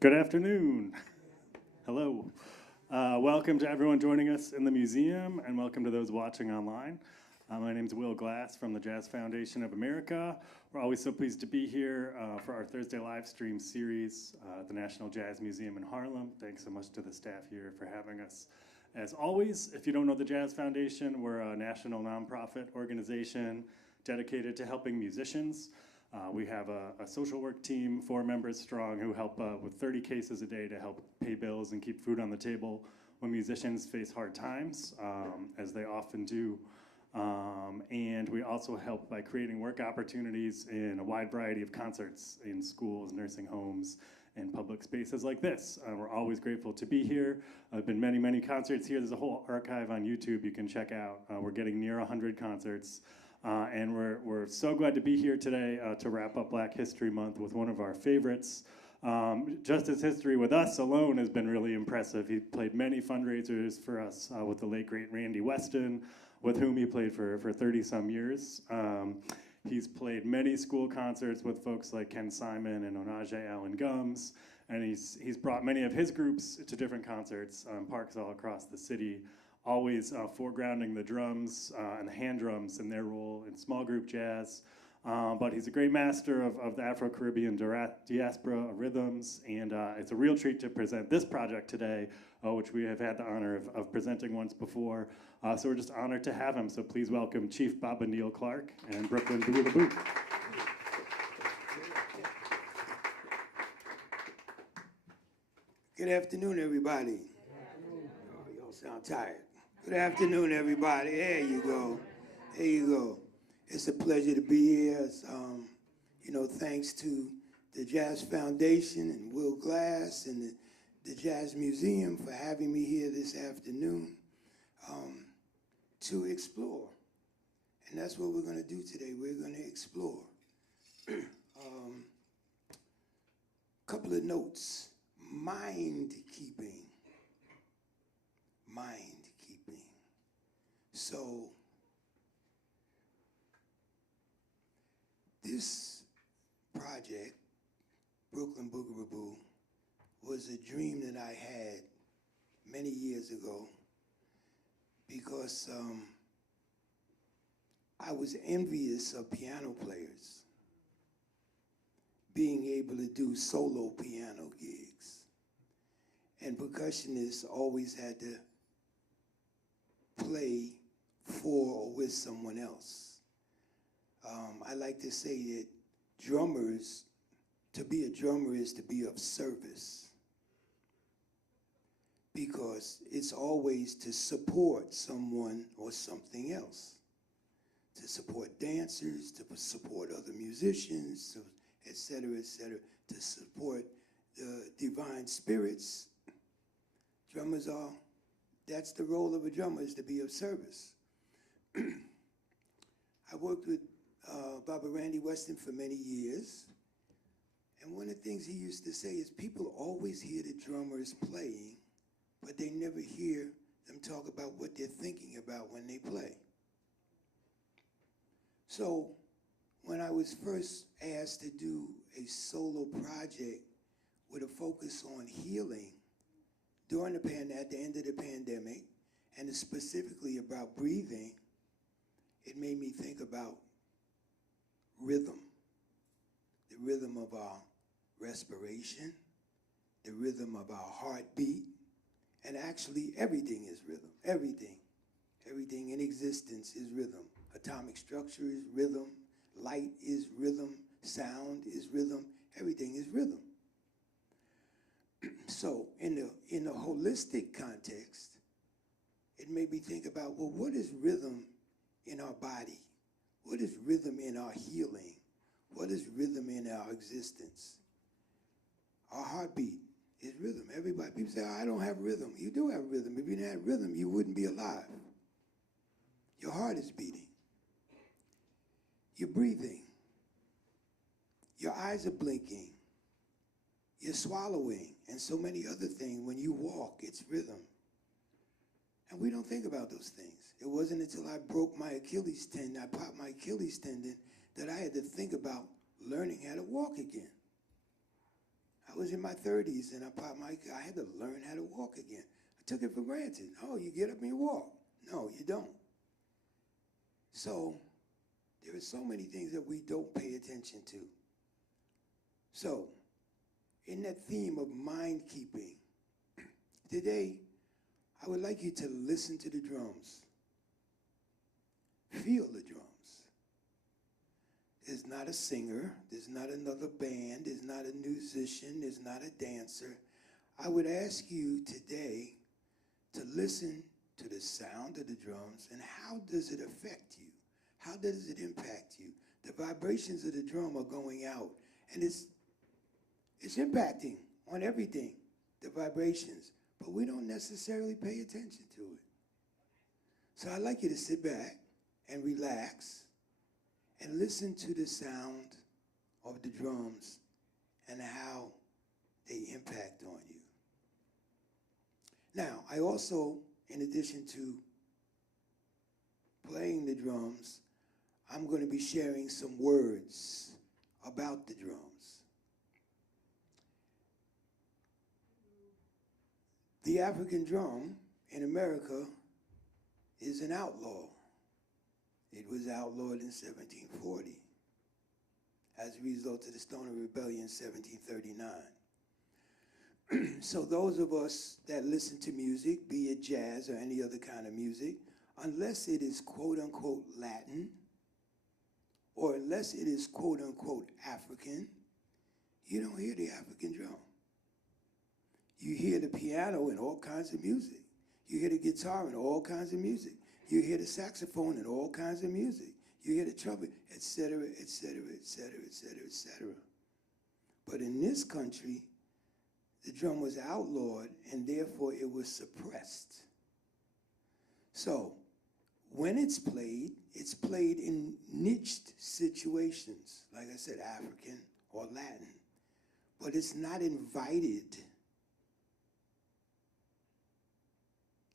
Good afternoon. Hello. Welcome to everyone joining us in the museum, and welcome to those watching online. My name is Will Glass from the Jazz Foundation of America. We're always so pleased to be here for our Thursday live stream series at the National Jazz Museum in Harlem. Thanks so much to the staff here for having us. As always, if you don't know the Jazz Foundation, we're a national nonprofit organization dedicated to helping musicians. We have a social work team, 4 members strong, who help with 30 cases a day to help pay bills and keep food on the table when musicians face hard times, as they often do. And we also help by creating work opportunities in a wide variety of concerts in schools, nursing homes, and public spaces like this. We're always grateful to be here. I've been many concerts here. There's a whole archive on YouTube you can check out. We're getting near 100 concerts. And we're so glad to be here today to wrap up Black History Month with one of our favorites. Just his history with us alone has been really impressive. He played many fundraisers for us with the late, great Randy Weston, with whom he played for 30-some years. He's played many school concerts with folks like Ken Simon and Onaje Allan Gumbs, and he's brought many of his groups to different concerts, parks all across the city, always foregrounding the drums and the hand drums in their role in small group jazz. But he's a great master of the Afro-Caribbean diaspora rhythms, and it's a real treat to present this project today, which we have had the honor of presenting once before. So we're just honored to have him. So please welcome Chief Baba Neil Clarke and Brooklyn Bougarabou. Good afternoon, everybody. Oh, y'all sound tired. Good afternoon, everybody. There you go. There you go. It's a pleasure to be here. Thanks to the Jazz Foundation and Will Glass and the Jazz Museum for having me here this afternoon to explore. And that's what we're going to do today. We're going to explore. Couple of notes. Mind keeping. So this project, Brooklyn Bougarabou, was a dream that I had many years ago because I was envious of piano players being able to do solo piano gigs. And percussionists always had to play for or with someone else. I like to say that to be a drummer is to be of service, because it's always to support someone or something else, to support dancers, to support other musicians, et cetera, to support the divine spirits. That's the role of a drummer, is to be of service. I worked with Baba Randy Weston for many years, and one of the things he used to say is people always hear the drummers playing, but they never hear them talk about what they're thinking about when they play. So when I was first asked to do a solo project with a focus on healing at the end of the pandemic, and specifically about breathing, it made me think about rhythm, the rhythm of our respiration, the rhythm of our heartbeat, and actually everything is rhythm, everything in existence is rhythm. Atomic structure is rhythm, light is rhythm, sound is rhythm, everything is rhythm. So in the holistic context, it made me think about, well, what is rhythm in our body? What is rhythm in our healing? What is rhythm in our existence? Our heartbeat is rhythm. People say, I don't have rhythm. You do have rhythm. If you didn't have rhythm, you wouldn't be alive. Your heart is beating. You're breathing. Your eyes are blinking. You're swallowing, and so many other things. When you walk, it's rhythm. And we don't think about those things. It wasn't until I broke my Achilles tendon, I popped my Achilles tendon, that I had to think about learning how to walk again. I was in my 30s and I had to learn how to walk again. I took it for granted. Oh, you get up and you walk. No, you don't. So there are so many things that we don't pay attention to. So in that theme of mind keeping, today I would like you to listen to the drums. Feel the drums. There's not a singer, there's not another band, there's not a musician, there's not a dancer. I would ask you today to listen to the sound of the drums and how does it affect you? How does it impact you? The vibrations of the drum are going out and it's impacting on everything, the vibrations, but we don't necessarily pay attention to it. So I'd like you to sit back and relax and listen to the sound of the drums and how they impact on you. Now, I also, in addition to playing the drums, I'm going to be sharing some words about the drums. The African drum in America is an outlaw. It was outlawed in 1740 as a result of the Stoner Rebellion in 1739. So those of us that listen to music, be it jazz or any other kind of music, unless it is quote-unquote Latin, or unless it is quote-unquote African, you don't hear the African drum. You hear the piano in all kinds of music. You hear the guitar in all kinds of music. You hear the saxophone in all kinds of music. You hear the trumpet, et cetera, et cetera, et cetera, et cetera, et cetera. But in this country, the drum was outlawed and therefore it was suppressed. So when it's played in niched situations, like I said, African or Latin, but it's not invited.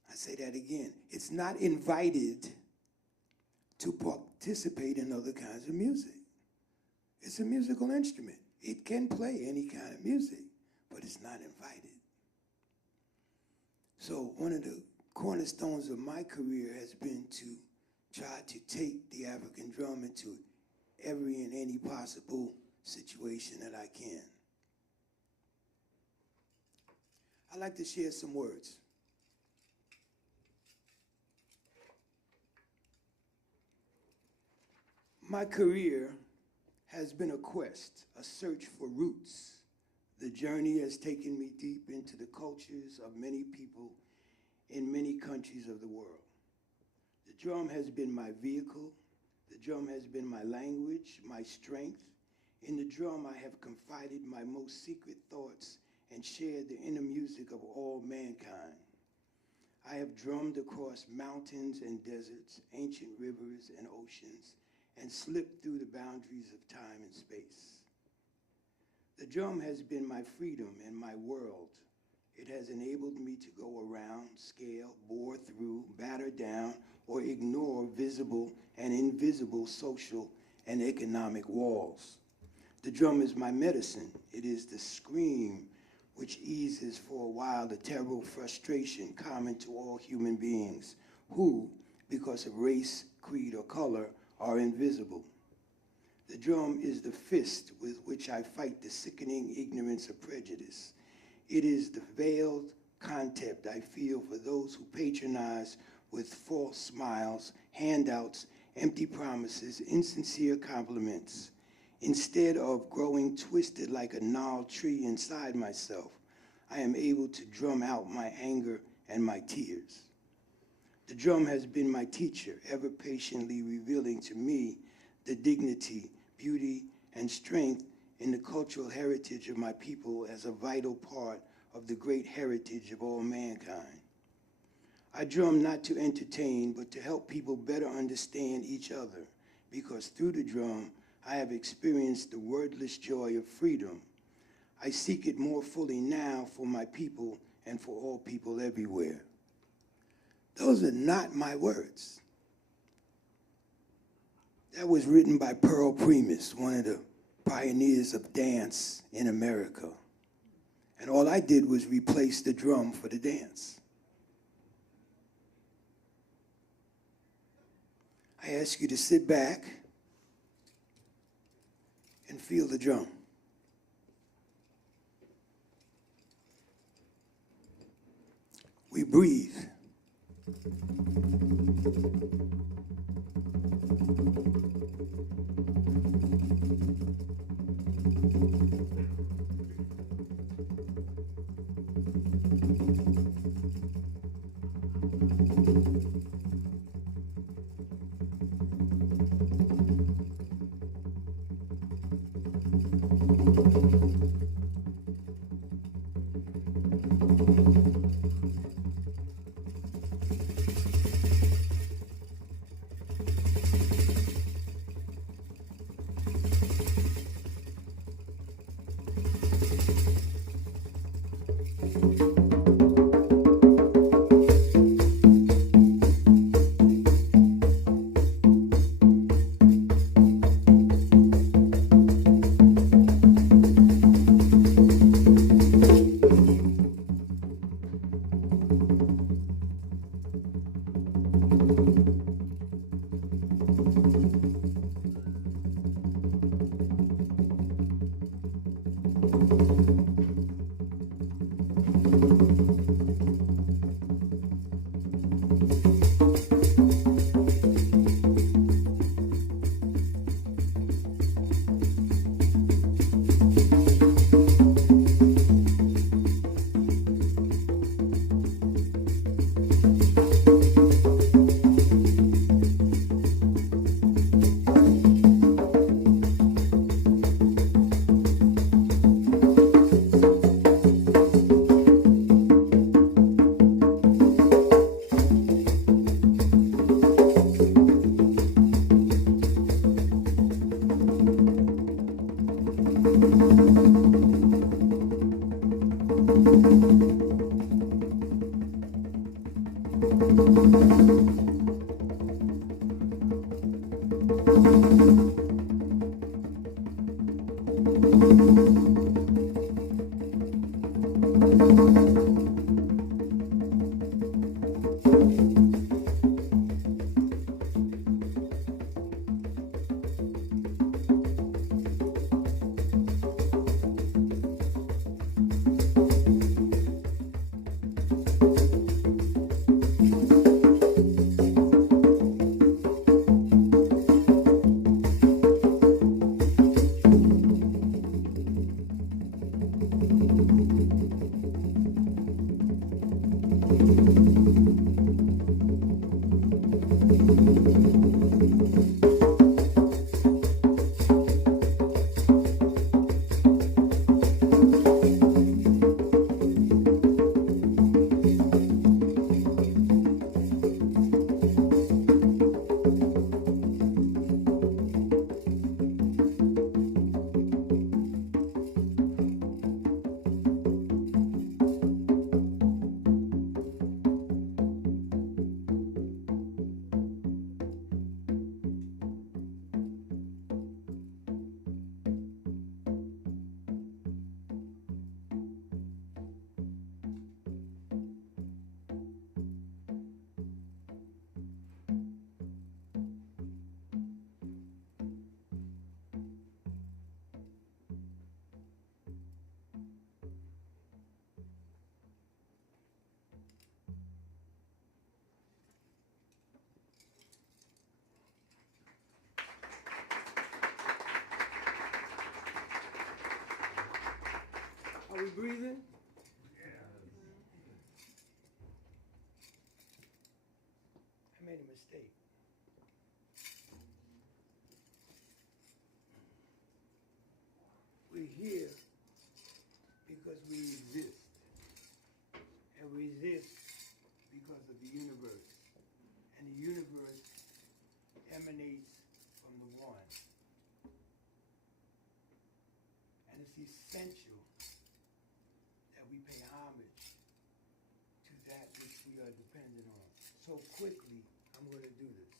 I say that again. It's not invited to participate in other kinds of music. It's a musical instrument. It can play any kind of music, but it's not invited. So one of the cornerstones of my career has been to try to take the African drum into every and any possible situation that I can. I'd like to share some words. My career has been a quest, a search for roots. The journey has taken me deep into the cultures of many people in many countries of the world. The drum has been my vehicle. The drum has been my language, my strength. In the drum, I have confided my most secret thoughts and shared the inner music of all mankind. I have drummed across mountains and deserts, ancient rivers and oceans, and slipped through the boundaries of time and space. The drum has been my freedom and my world. It has enabled me to go around, scale, bore through, batter down, or ignore visible and invisible social and economic walls. The drum is my medicine. It is the scream which eases for a while the terrible frustration common to all human beings who, because of race, creed, or color, are invisible. The drum is the fist with which I fight the sickening ignorance of prejudice. It is the veiled contempt I feel for those who patronize with false smiles, handouts, empty promises, insincere compliments. Instead of growing twisted like a gnarled tree inside myself, I am able to drum out my anger and my tears. The drum has been my teacher, ever patiently revealing to me the dignity, beauty, and strength in the cultural heritage of my people as a vital part of the great heritage of all mankind. I drum not to entertain, but to help people better understand each other, because through the drum, I have experienced the wordless joy of freedom. I seek it more fully now for my people and for all people everywhere. Those are not my words. That was written by Pearl Primus, one of the pioneers of dance in America. And all I did was replace the drum for the dance. I ask you to sit back and feel the drum. We breathe. Are we breathing? I made a mistake. We're here because we exist. And we exist because of the universe. And the universe emanates from the one. And it's essential that we pay homage to that which we are dependent on. So quickly, I'm going to do this.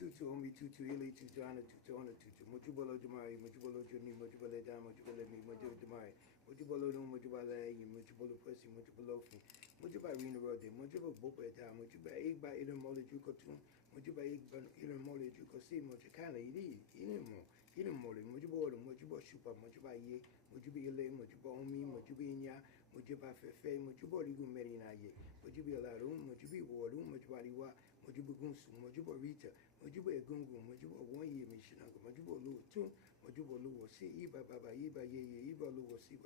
tutu omi tutu ili tutu ana tutu ona tutu mojubolo jumari mojubolo juni mojubolo da mojubolo mi mojubolo jumari mojubolo no mojubolo yi mojubolo pesi mojubolo fi mojubolo rina rode mojubolo bopo eta mojubolo igba ile mole juko tu mojubolo igba ile mole juko si mojikana ile mole mojubolo shupa mojubolo ye mojubolo ile mojubolo omi mojubolo inya mojubolo fefe mojubolo igu merina ye mojubolo larum mojubolo woru mojubolo iwa Mojubo Gunsu, Mojubo Rita, Mojubo Egungu, Mojubo Wanye Mishinaka, Mojubo Lu Tu, Mojubo Lu Si, Iba Baba, Iba Ye, Iba Lu Si,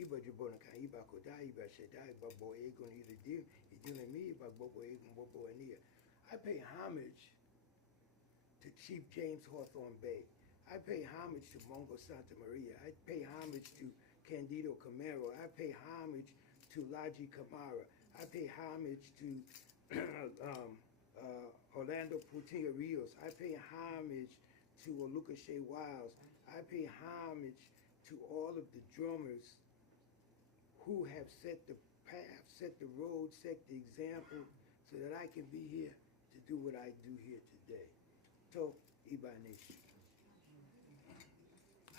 Iba Jubonaka, Iba Koda, Iba Sheda, Iba Bo Egon, either Dim, Iduna me, Iba Bobo Egon, Bobo Ania. I pay homage to Chief James Hawthorne Bay. I pay homage to Mongo Santa Maria. I pay homage to Candido Camaro. I pay homage to Laji Camara. I pay homage to Orlando Putinga Rios. I pay homage to Oluka Shea Wiles. I pay homage to all of the drummers who have set the path, set the road, set the example, so that I can be here to do what I do here today. So, Iba Nation.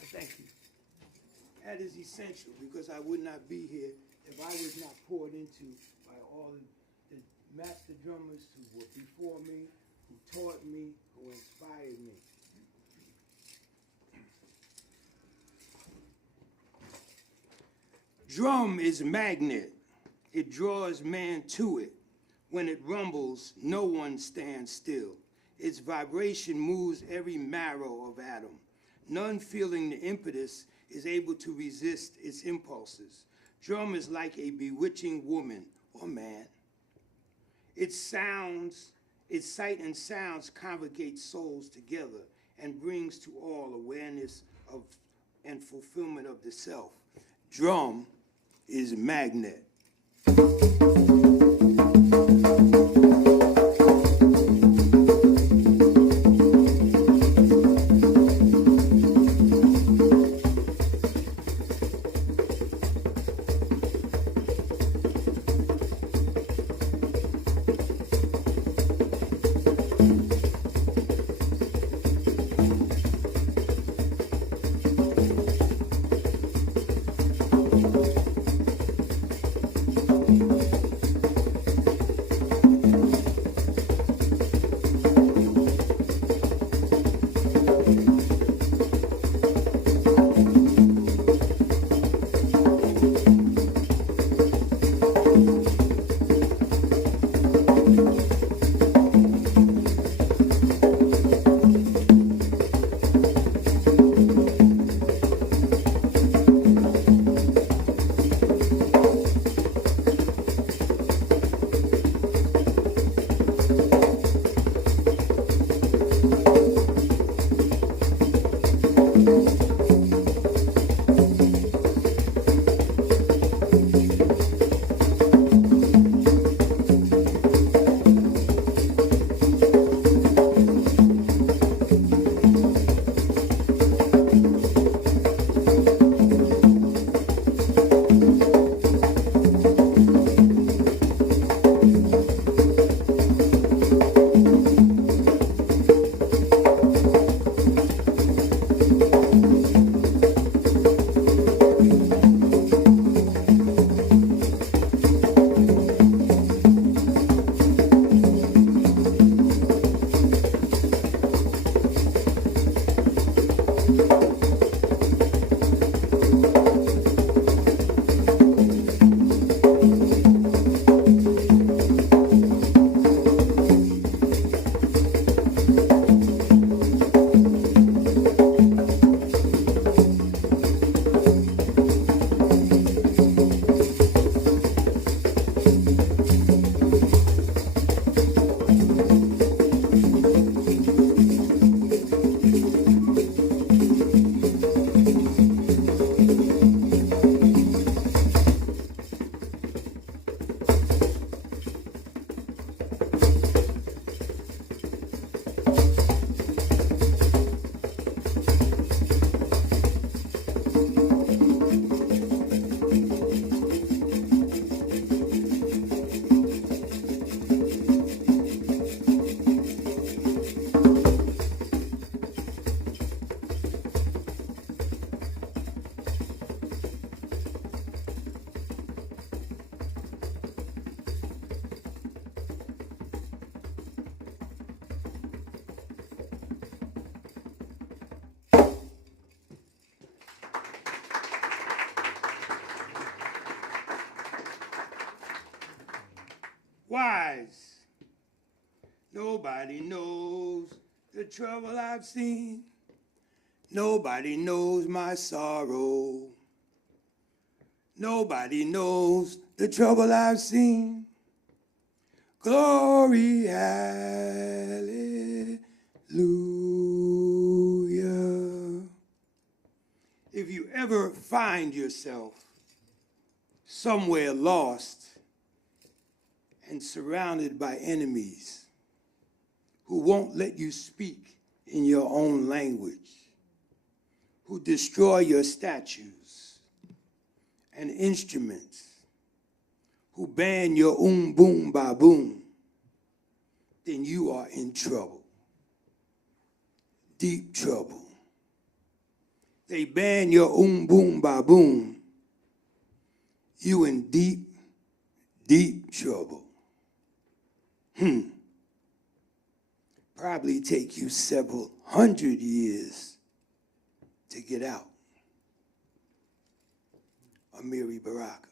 I thank you. That is essential because I would not be here if I was not poured into by all the master drummers who were before me, who taught me, who inspired me. Drum is magnet. It draws man to it. When it rumbles, no one stands still. Its vibration moves every marrow of atom. None feeling the impetus is able to resist its impulses. Drum is like a bewitching woman or man. Its sight and sounds congregate souls together and brings to all awareness of and fulfillment of the self. Drum is magnet. wise. Nobody knows the trouble I've seen. Nobody knows my sorrow. Nobody knows the trouble I've seen. Glory, hallelujah. If you ever find yourself somewhere lost and surrounded by enemies who won't let you speak in your own language, who destroy your statues and instruments, who ban your boom ba boom, then you are in trouble, deep trouble. They ban your boom ba boom, you in deep, deep trouble. Probably take you several hundred years to get out. Amiri Baraka.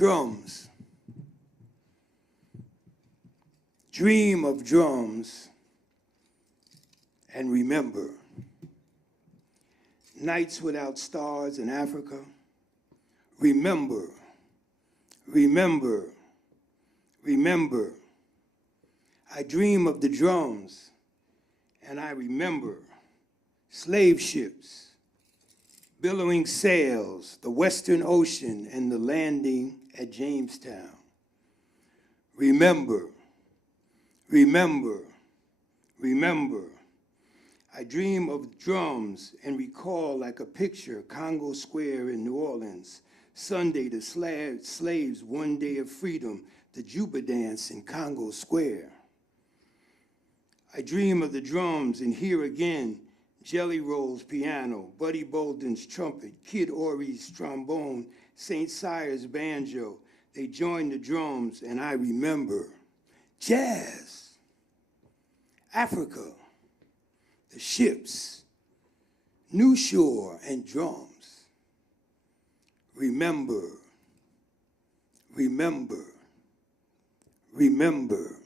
Drums. Dream of drums and remember. Nights without stars in Africa. Remember, remember, remember. I dream of the drums and I remember slave ships, billowing sails, the Western Ocean and the landing at Jamestown. Remember, remember, remember. I dream of drums and recall like a picture Congo Square in New Orleans, Sunday the slaves' one day of freedom, the Juba dance in Congo Square. I dream of the drums and hear again Jelly Roll's piano, Buddy Bolden's trumpet, Kid Ory's trombone, St. Cyre's banjo. They join the drums and I remember jazz, Africa, the ships, New Shore and drums. Remember, remember, remember.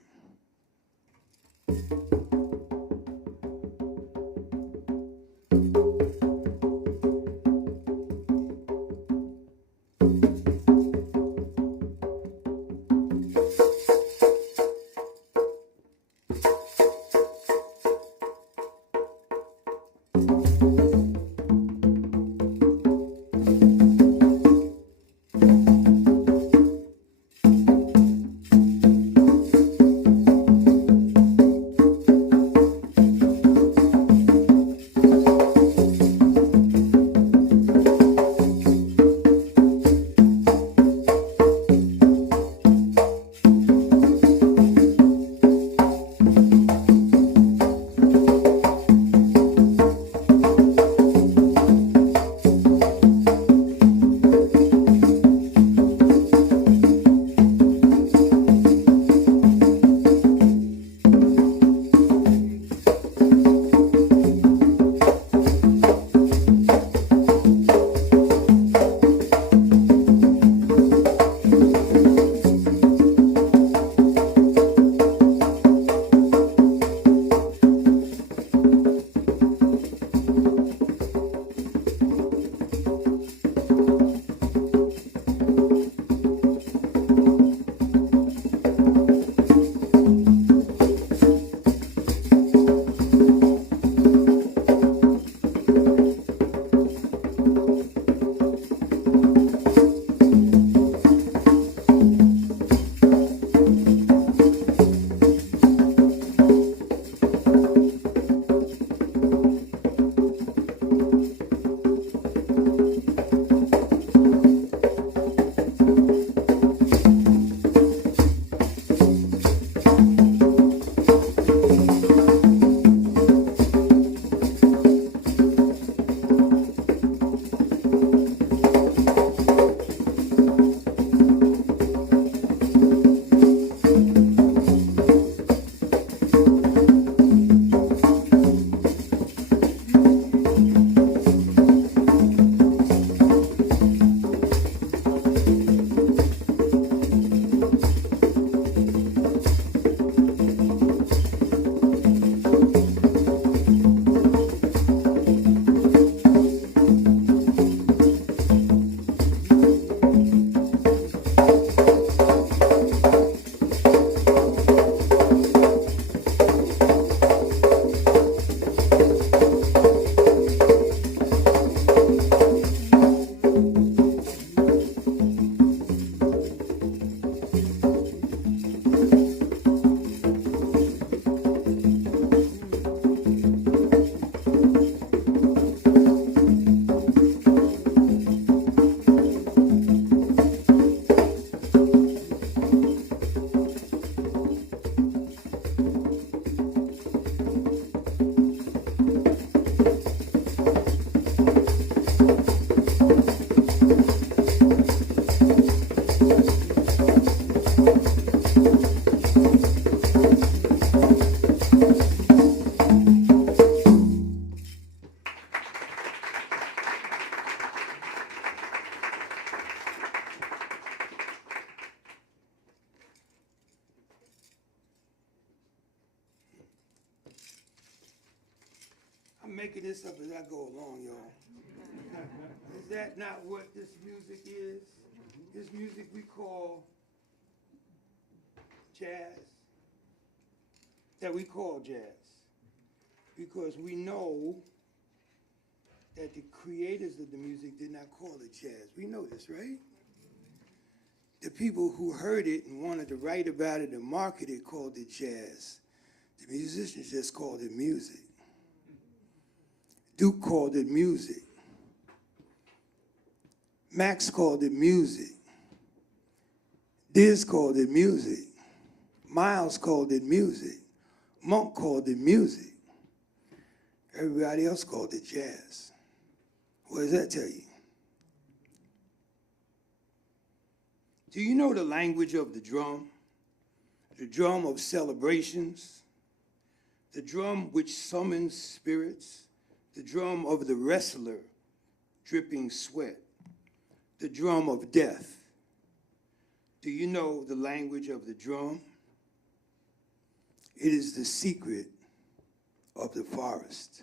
I'm making this up as I go along, y'all. Is that not what this music is? This music we call jazz, that we call jazz, because we know that the creators of the music did not call it jazz. We know this, right? The people who heard it and wanted to write about it and market it called it jazz. The musicians just called it music. Duke called it music. Max called it music. Diz called it music. Miles called it music. Monk called it music. Everybody else called it jazz. What does that tell you? Do you know the language of the drum? The drum of celebrations, the drum which summons spirits, the drum of the wrestler dripping sweat, the drum of death. Do you know the language of the drum? It is the secret of the forest.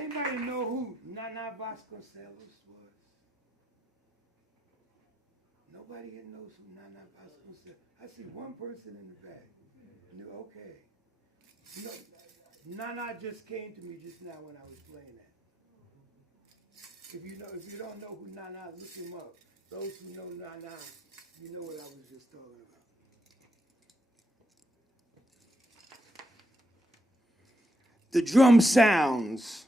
Anybody know who Nana Vasconcelos was? Nobody here knows who Nana Vasconcelos. I see one person in the back. Okay. Nana just came to me just now when I was playing that. If you don't know who Nana, look him up. Those who know Nana, you know what I was just talking about. The drum sounds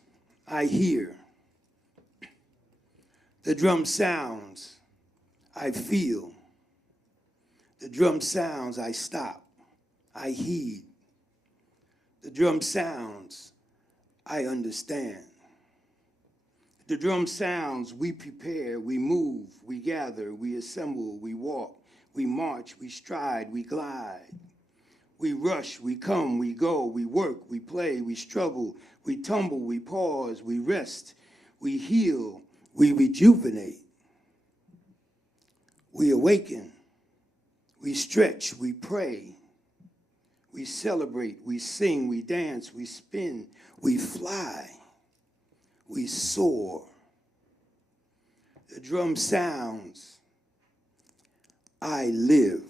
I hear. The drum sounds I feel. The drum sounds I stop, I heed. The drum sounds I understand. The drum sounds we prepare, we move, we gather, we assemble, we walk, we march, we stride, we glide. We rush, we come, we go, we work, we play, we struggle, we tumble, we pause, we rest, we heal, we rejuvenate. We awaken, we stretch, we pray, we celebrate, we sing, we dance, we spin, we fly, we soar. The drum sounds I live.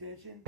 Attention.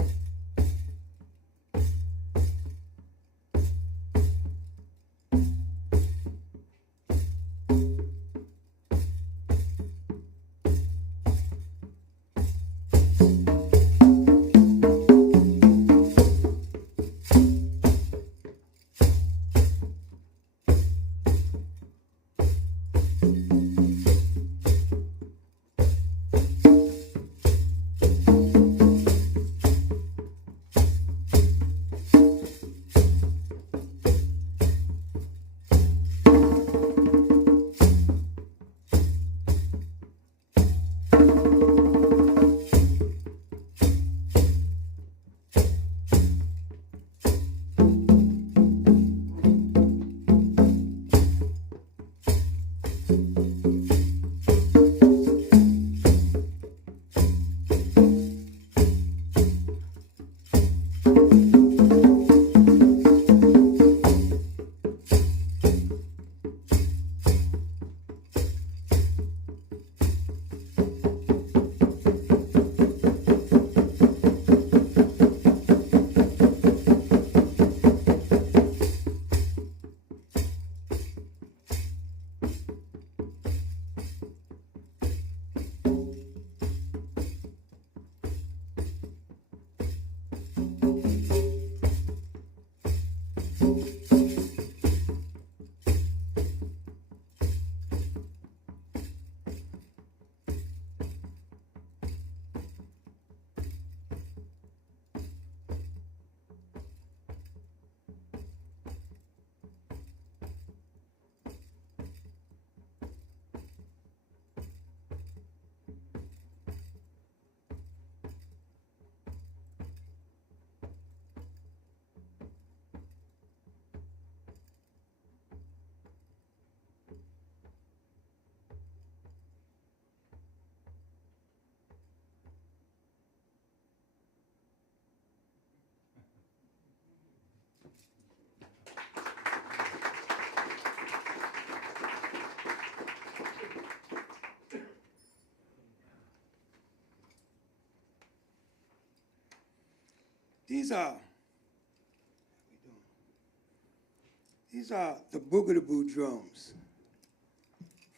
These are the Bougarabou drums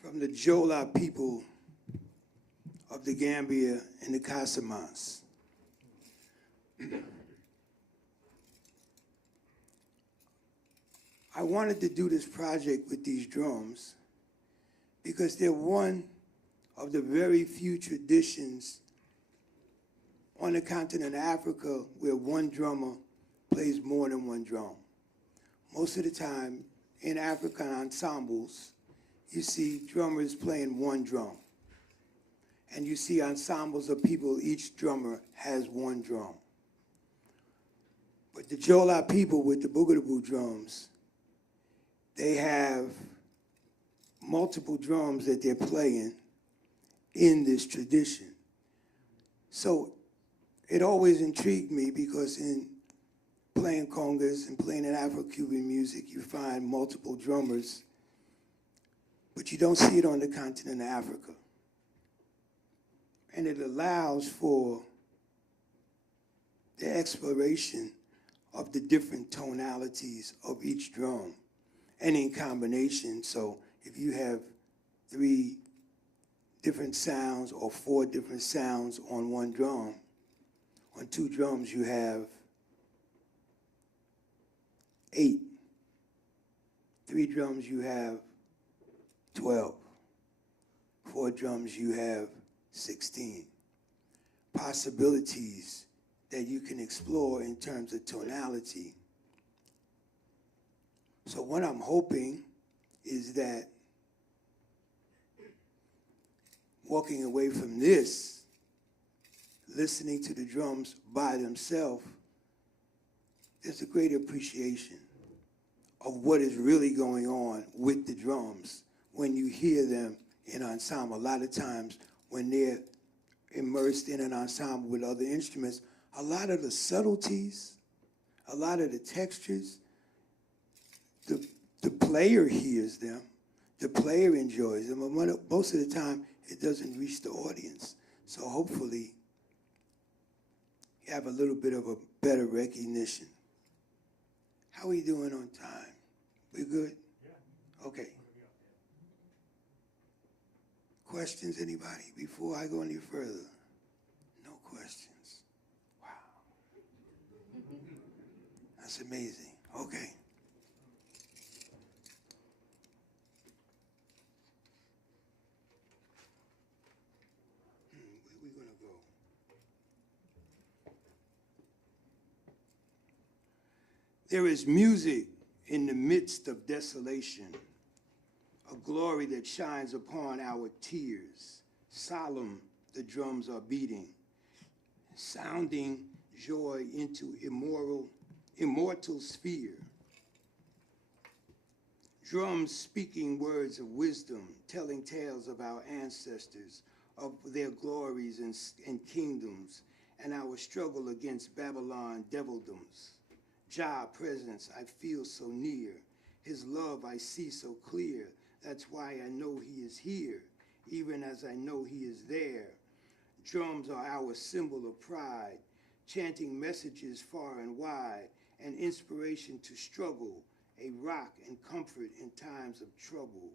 from the Jola people of the Gambia and the Casamance. I wanted to do this project with these drums because they're one of the very few traditions on the continent of Africa where one drummer plays more than one drum. Most of the time, in African ensembles, you see drummers playing one drum. And you see ensembles of people, each drummer has one drum. But the Jola people with the Bougarabou drums, they have multiple drums that they're playing in this tradition. So it always intrigued me because in playing congas and playing in Afro-Cuban music, you find multiple drummers, but you don't see it on the continent of Africa. And it allows for the exploration of the different tonalities of each drum and in combination. So if you have 3 different sounds or 4 different sounds on one drum, on 2 drums you have 8. 3 drums you have 12. 4 drums you have 16. Possibilities that you can explore in terms of tonality. So what I'm hoping is that walking away from this, listening to the drums by themselves, there's a great appreciation of what is really going on with the drums when you hear them in ensemble. A lot of times when they're immersed in an ensemble with other instruments, a lot of the subtleties, a lot of the textures, the player hears them, the player enjoys them, but most of the time it doesn't reach the audience. So hopefully you have a little bit of a better recognition. How are we doing on time? We good? Yeah. Okay. Questions, anybody, before I go any further? No questions. Wow. That's amazing. Okay. Where we gonna go? There is music in the midst of desolation, a glory that shines upon our tears. Solemn, the drums are beating, sounding joy into immortal sphere. Drums speaking words of wisdom, telling tales of our ancestors, of their glories and kingdoms, and our struggle against Babylon devildoms. Jah presence I feel so near, his love I see so clear, that's why I know he is here, even as I know he is there. Drums are our symbol of pride, chanting messages far and wide, an inspiration to struggle, a rock and comfort in times of trouble.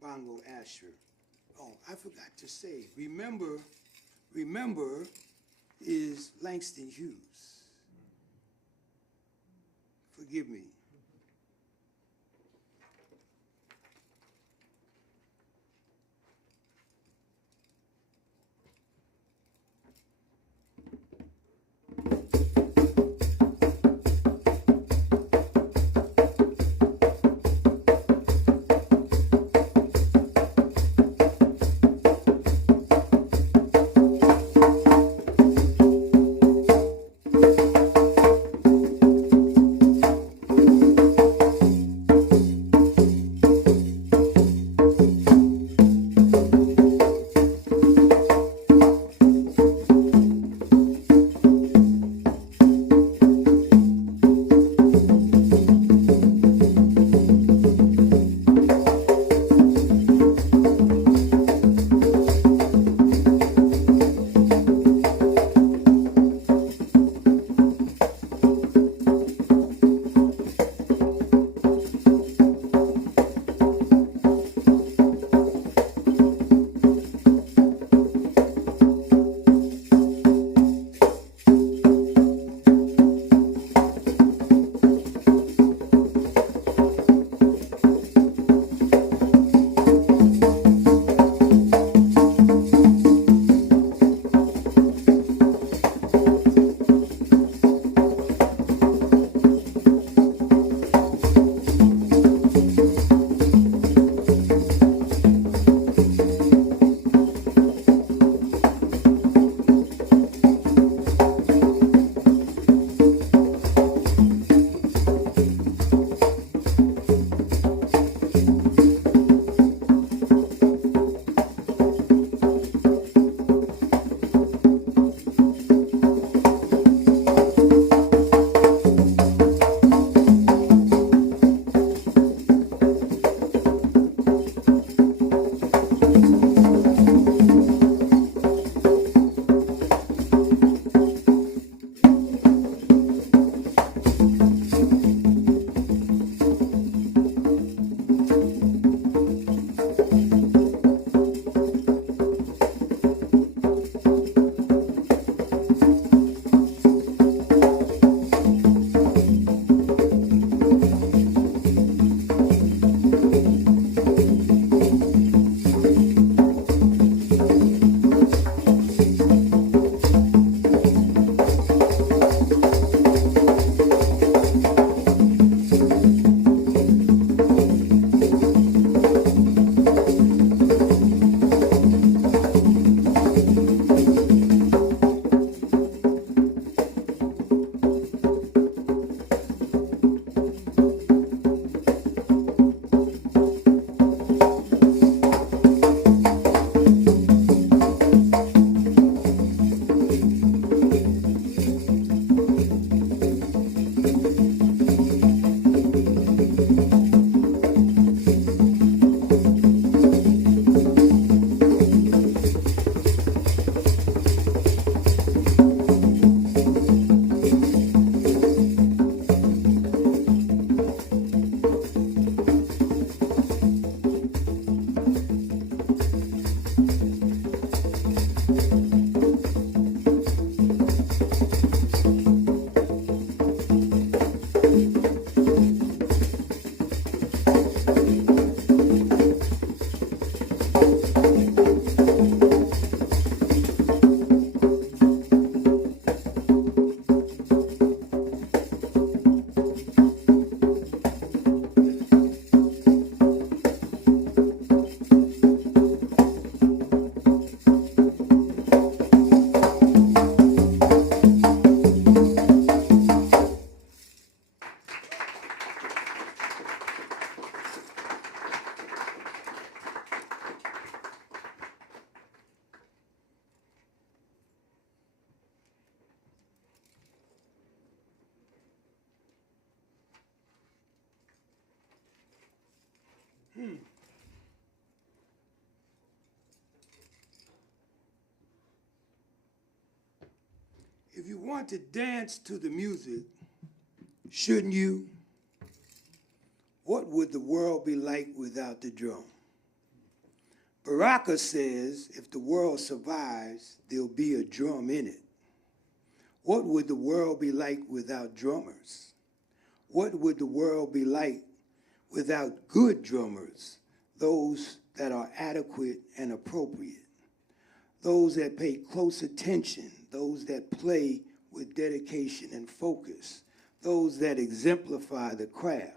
Bongo Asher. Oh, I forgot to say, remember is Langston Hughes. Forgive me. If you want to dance to the music, shouldn't you? What would the world be like without the drum? Baraka says if the world survives, there'll be a drum in it. What would the world be like without drummers? What would the world be like without good drummers, those that are adequate and appropriate, those that pay close attention, those that play with dedication and focus, those that exemplify the craft,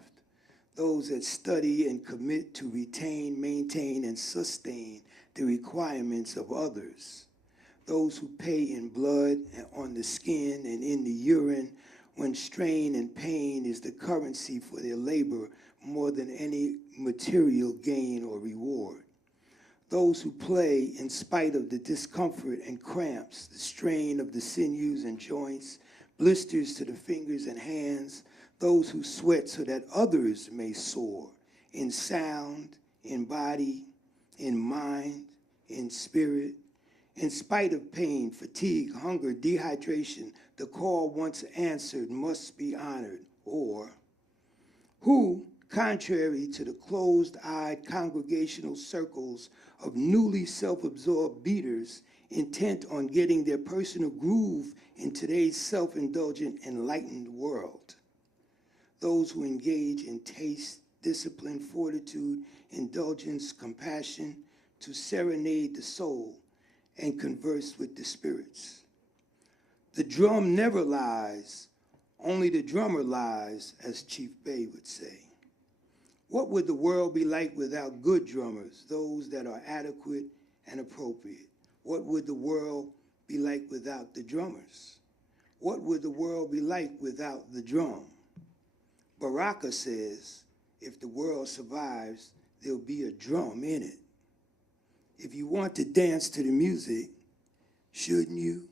those that study and commit to retain, maintain, and sustain the requirements of others, those who pay in blood and on the skin and in the urine when strain and pain is the currency for their labor more than any material gain or reward. Those who play in spite of the discomfort and cramps, the strain of the sinews and joints, blisters to the fingers and hands, those who sweat so that others may soar in sound, in body, in mind, in spirit, in spite of pain, fatigue, hunger, dehydration, the call once answered must be honored, or who, contrary to the closed-eyed congregational circles of newly self-absorbed beaters intent on getting their personal groove in today's self-indulgent, enlightened world. Those who engage in taste, discipline, fortitude, indulgence, compassion, to serenade the soul and converse with the spirits. The drum never lies, only the drummer lies, as Chief Bey would say. What would the world be like without good drummers, those that are adequate and appropriate? What would the world be like without the drummers? What would the world be like without the drum? Baraka says, if the world survives, there'll be a drum in it. If you want to dance to the music, shouldn't you?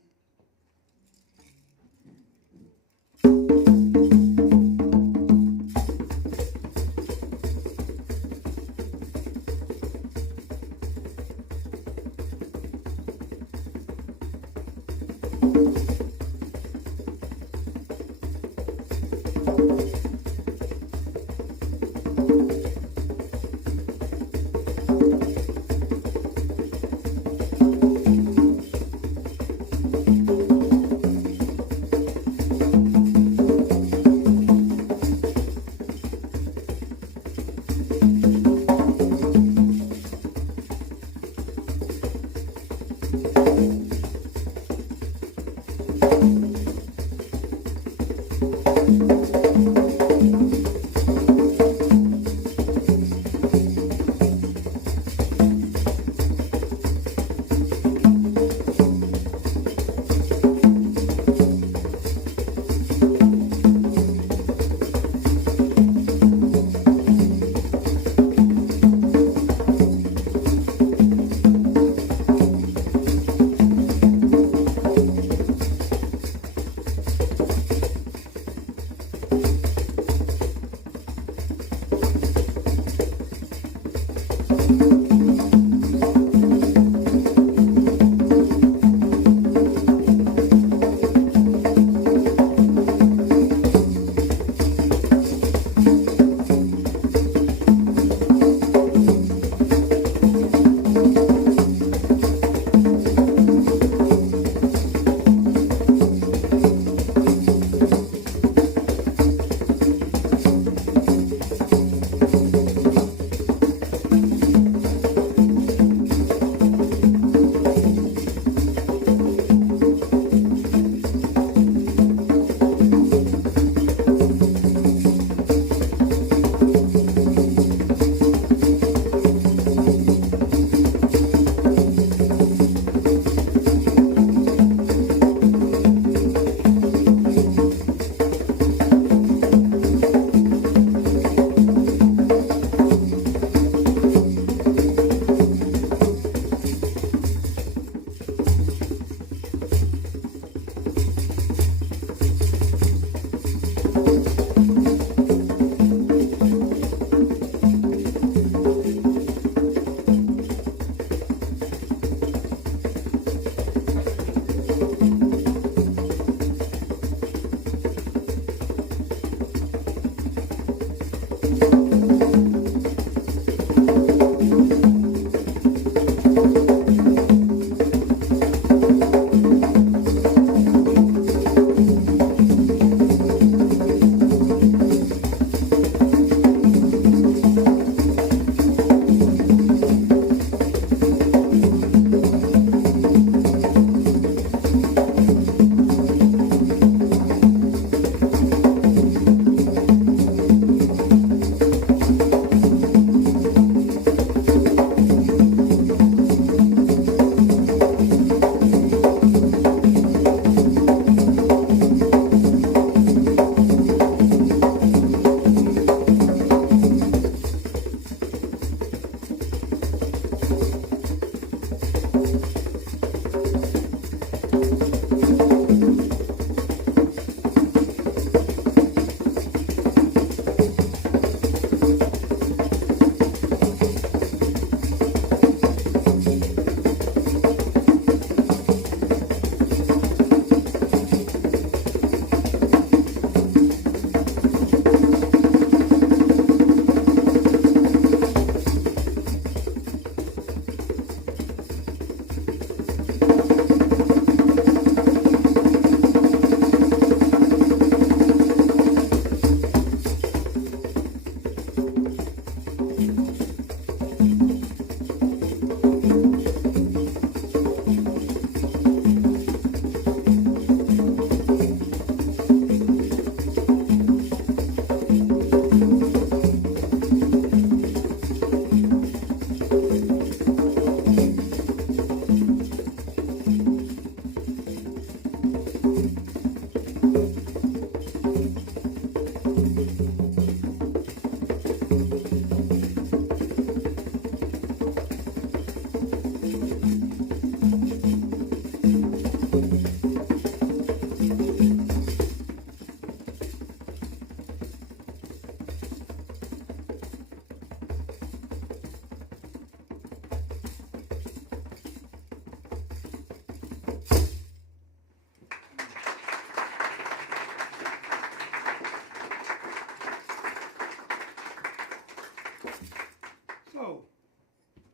So,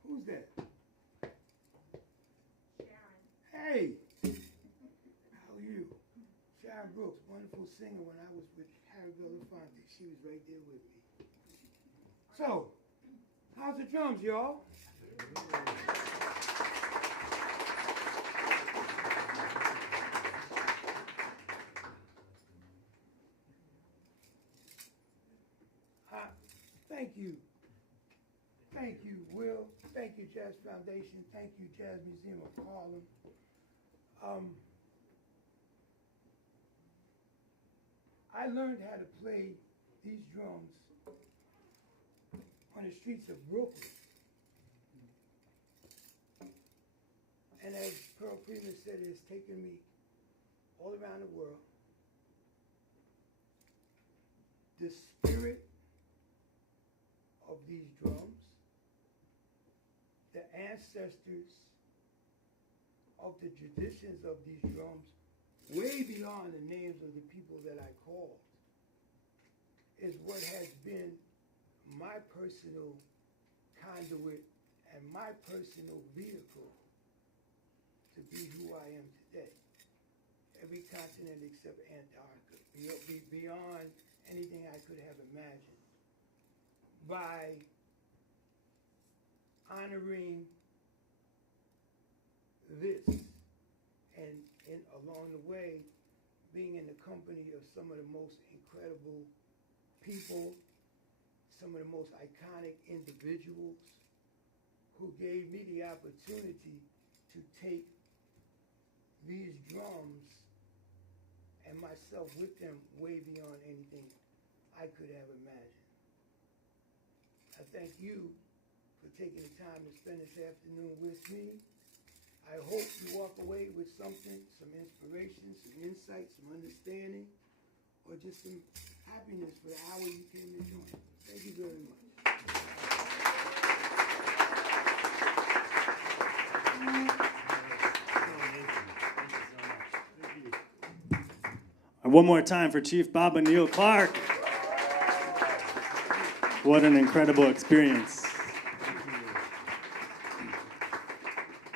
who's that? Hey, how are you? Sharon Brooks, wonderful singer when I was with Harry Belafonte. She was right there with me. So, how's the drums, y'all? Thank you. Thank you, Will. Thank you, Jazz Foundation. Thank you, Jazz Museum of Harlem. I learned how to play these drums on the streets of Brooklyn. And as Pearl Freeman said, it has taken me all around the world. The spirit of these drums, the ancestors of the traditions of these drums, way beyond the names of the people that I called, is what has been my personal conduit and my personal vehicle to be who I am today. Every continent except Antarctica, beyond anything I could have imagined. By honoring this and along the way being in the company of some of the most incredible people, some of the most iconic individuals who gave me the opportunity to take these drums and myself with them way beyond anything I could have imagined. I thank you for taking the time to spend this afternoon with me. I hope you walk away with something, some inspiration, some insight, some understanding, or just some happiness for the hour you came to join. Thank you very much. And one more time for Chief Baba Neil Clarke. What an incredible experience.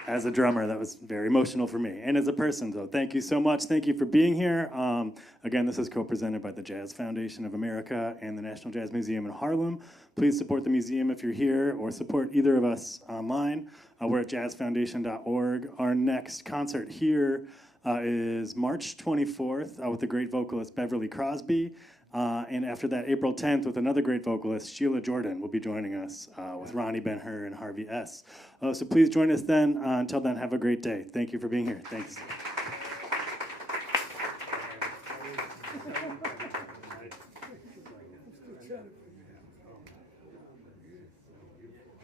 As a drummer, that was very emotional for me. And as a person, so thank you so much. Thank you for being here. Again, this is co-presented by the Jazz Foundation of America and the National Jazz Museum in Harlem. Please support the museum if you're here, or support either of us online. We're at jazzfoundation.org. Our next concert here is March 24th with the great vocalist Beverly Crosby. And after that, April 10th, with another great vocalist, Sheila Jordan, will be joining us with Ronnie Ben-Hur and Harvey S. So please join us then. Until then, have a great day. Thank you for being here. Thanks.